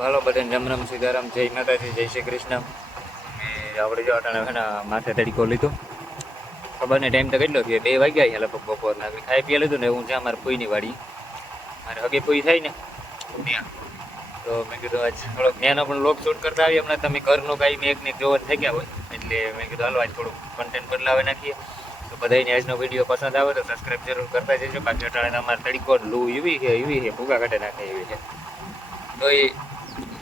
હાલો બધાને રમ રમ સીતારામ જય માતાજી, જય શ્રી કૃષ્ણ. આપણે જો અટાણે હેના માથે તરીકો લીધો. ખબર ને ટાઈમ તો કેટલો થયો? બે વાગ્યા છે લગભગ બપોરના. ખાઈ પી લીધું ને હું જ્યાં મારે પૂઈની વાડી. મારે હગે પૂઈ થાય ને તો મેં કીધું આજ થોડોક ત્યાંનો પણ લોક શૂટ કરતા આવીએ. હમણાં તમે ઘરનું કાંઈ મેં એકને જોવા થઈ ગયા હોય, એટલે મેં કીધું હાલો આજ થોડુંક કન્ટેન્ટ બદલાવી નાખીએ. તો બધાને આજનો વીડિયો પસંદ આવે તો સબસ્ક્રાઈબ જરૂર કરતા જજો. બાકી અટાણે અમારે તરીકો લૂ એવી છે એવી છે, ભૂગા કાઢે નાખે એવી છે. તો એ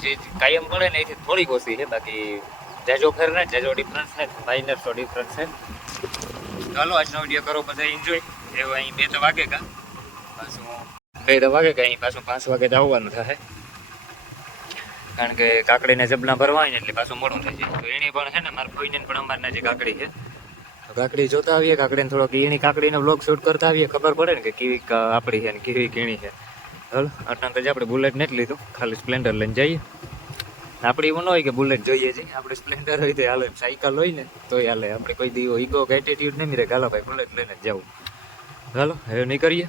જે કાયમ પડે ને એથી થોડીક ઓછી છે, બાકી જાજો ફેર ને જાજો ડિફરન્સ ને માઇનર તો ડિફરન્સ છે. ચાલો, આજનો વીડિયો કરો, બધા એન્જોય એવો અહીં બે તો વાગે કા? પાછું બે તો વાગે કા, અહીં પાછું પાંચ વાગે જ આવવાનું થાય. કારણ કે કાકડીને જબલા ભરવા એટલે પાછું મોડું થઈ જાય. તો એની પણ છે ને, મારા ભાઈને પણ અમારના જે કાકડી છે કાકડી જોતા આવીએ, કાકડીને થોડોક એની કાકડીનો બ્લોગ શૂટ કરતા આવીએ. ખબર પડે ને કે કેવી આપણી છે ને, કેવી કીણી છે. ચાલો અટાણ તો જ આપણે બુલેટ નથી લીધું. ખાલી સ્પ્લેન્ડર લઈને જઈએ. આપણે એવું ન હોય કે બુલેટ જોઈએ છે. આપણે સ્પ્લેન્ડર હોય તો હાલે સાયકલ હોય ને, તોય હાલે. આપણે કોઈ દીવો ઈગો એટીટ્યુડ નહીં રહે હાલો ભાઈ બુલેટ લઈને જવું ચાલો હવે નહીં કરીએ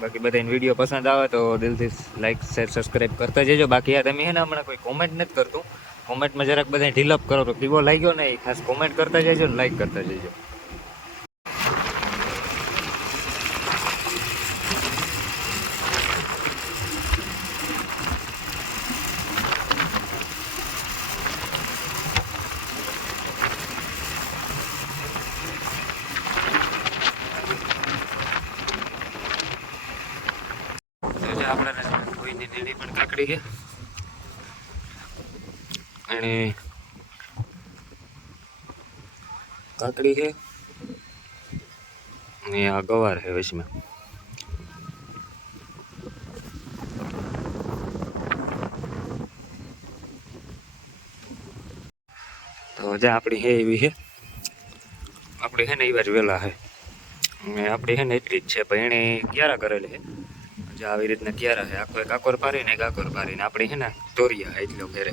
બાકી બધાને વીડિયો પસંદ આવે તો દિલથી લાઈક શેર સબસ્ક્રાઈબ કરતા જજો. બાકી યાર, તમે હે હમણાં કોઈ કોમેન્ટ નથી કરતું. કોમેન્ટમાં જરાક બધાને ઢીલઅપ કરો તો કેવો લાગ્યો ને એ ખાસ કોમેન્ટ કરતા જજો ને લાઈક કરતા જજો. આપણે કોઈની નીલી પણ કાકડી છે. અને કાકડી છે. અને આ ગવાર છે વચમાં તો જે આપણી છે એવી છે. આપણી છે ને એ બાજુ વહેલા છે. આપણી છે ને એટલી જ છે, પણ એણે ક્યારે કરેલી છે? જે આવી રીતના ક્યારે છે આખો એક આકોર પારીને એક આકોર પારીને આપણે છે ને તોરિયા એટલો ઘેરે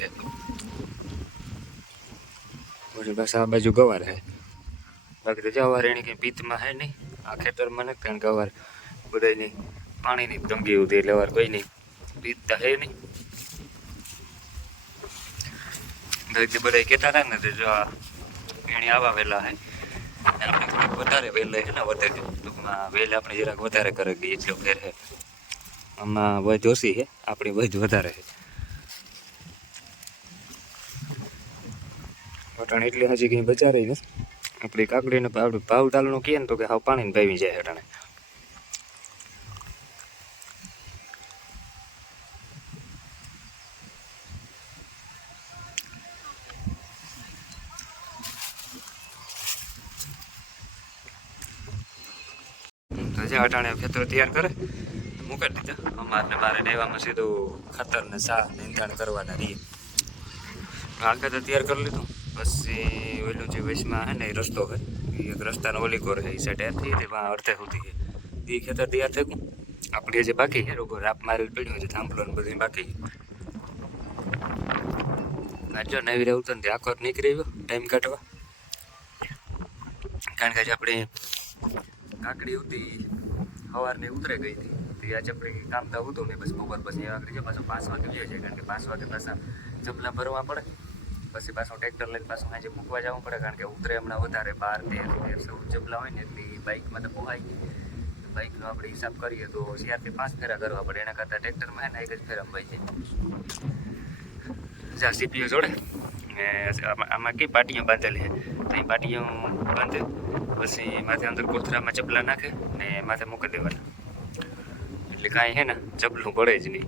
પછી બસ આ બાજુ ગવાર છે બાકી તો જવાર એની કંઈ પિત્તમાં છે નહીં. આ ખેતરમાં મને કારણ ગવાર બધાની પાણીની તંગી ઉધી એટલે વાર કોઈ નહીં પીતા હે નહીં. એટલે બધા કહેતા હતા ને જો આ એણી આવા વહેલા હે. આપણે થોડીક વધારે વહેલા હે ને વધારે ટૂંકમાં વહેલા આપણે જરાક વધારે કરે એટલો ફેર છે આમાં વજ ઓછી છે, આપણી વજ વધારે છે. અટાણે એટલે હજી કંઈ બચારી નથી. આપણી કાકડીને આપણે ભાવ તાલનું કહીએ ને તો કે હાવ પાણીને ભાવી જાય અટાણે. તો જે અટાણે ખેતર તૈયાર કરે. મૂકી દીધા. અમારને મારે નેવામાં સીધું ખાતર ને સા નિંદાણ કરવાના રહીએ આ ખેતર તૈયાર કરી લીધું. પછી ઓલું જે વેસમાં હે ને એ રસ્તો હોય એ એક રસ્તાનો ઓલી કોર છે એ સાઈડ એથી તે વાં અડધે સુધી છે એ ખેતર તૈયાર થઈ ગયું આપણે જે બાકી છે રોગો રાપ મારેલ પડ્યું છે થાંભલો ને બધું બાકી આજો નવી રહેવું તો આખો નીકળી ગયો, ટાઈમ કાઢવા. કારણ કે આજે આપણે કાકડી હતી સવારની ઉતરે ગઈ હતી. તે આજે આપણે કામ તો હતું ને, બસ બપોર પછી આગળ છે પાછું પાંચ વાગે જોઈએ જાય, કારણ કે પાંચ વાગે પાછા જબલા ભરવા પડે. પછી પાછું ટ્રેક્ટર લઈને પાછું આજે મૂકવા જવું પડે, કારણ કે ઉતરે હમણાં વધારે બાર, તેર તેર સૌ જબલા હોય ને, એટલે બાઇકમાં તો પોહાય બાઇકનો આપણે હિસાબ કરીએ તો ચારથી પાંચ ફેરા કરવા પડે. એના કરતાં ટ્રેક્ટરમાં એના એક જ ફેરા ભાઈ છે જા સીપીયુ જોડે. આમાં કઈ પાટીઓ બાંધેલી છે? તો એ પાટીઓ બાંધે, પછી માથે અંદર કોથરામાં ચપલા નાખે ને માથે મૂકી દેવાના. એટલે કાંઈ હે ને જબલું પડે જ નહીં.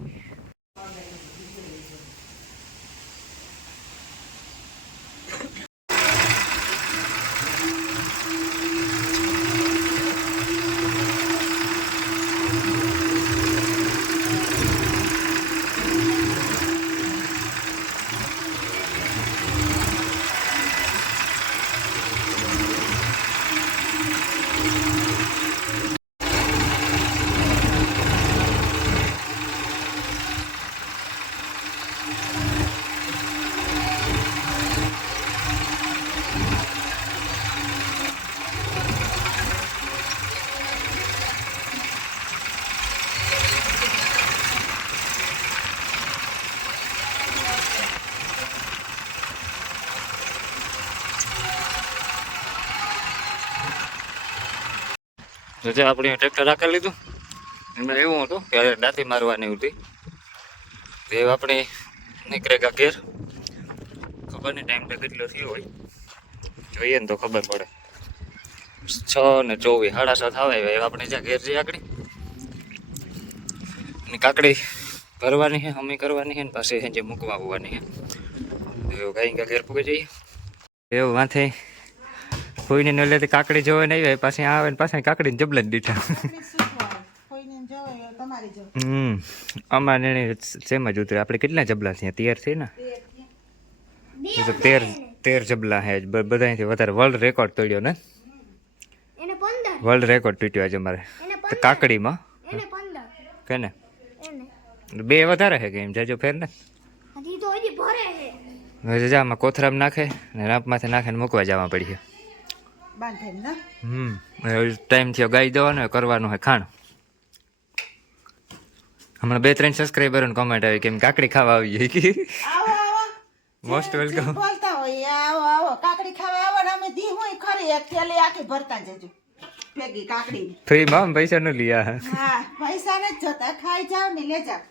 તો જે આપણે ટ્રેક્ટર રાખી લીધું, એમાં એવું હતું કે દાંતી મારવાની હતી. તે આપણે નીકળે ગયા ઘેર. ખબર નહીં ટાઈમ તો કેટલો થયો હોય. જોઈએ ને તો ખબર પડે. છ ને ચોવીસ, સાડા સાત આવે આપણે જ્યાં ઘેર જઈએ આકડી અને કાકડી ભરવાની છે, અમી કરવાની છે ને પાસે જે મૂકવા આવવાની છે. એવું કાંઈ ઘેર પૂકી જઈએ. એવું માથે કોઈને ન લે કાકડી જોવે નહીં આવે પાછી આવે ને પાછા કાકડીને જબલા જ દીઠા હમ અમારે સેમ જ ઉતરે. આપણે કેટલા જબલા થયા? તેર થઈ ને? તો તેર તેર જબલા હે બધાથી વધારે વર્લ્ડ રેકોર્ડ તોડ્યો ને? વર્લ્ડ રેકોર્ડ તૂટ્યો આજે પંદર. કાકડીમાં? એને કે ને બે વધારે છે કે એમ? જાજો ફેર ને. હજી તો હજી ભરે છે હવે જા આમાં કોથરામાં નાખે ને રાપમાંથી નાખે ને મૂકવા જવા પડી હમ ટાઈમ થયો ગાઈ દેવાનો કરવાનું હોય ખાણ. હમણાં બે ત્રણ સબસ્ક્રાઈબરોને કોમેન્ટ આવી કેમ કાકડી ખાવા આવી ગઈ. મોસ્ટ વેલકમ બોલતા હોય આવો આવો. કાકડી ખાવા આવો ને અમે દી હોય ખરી એક થેલી આખી ભરતા જજો. ભેગી કાકડી. ફ્રીમાં પૈસા ન લિયા. હા પૈસા નથી જોતા. ખાઈ જાવ ને લે જાવ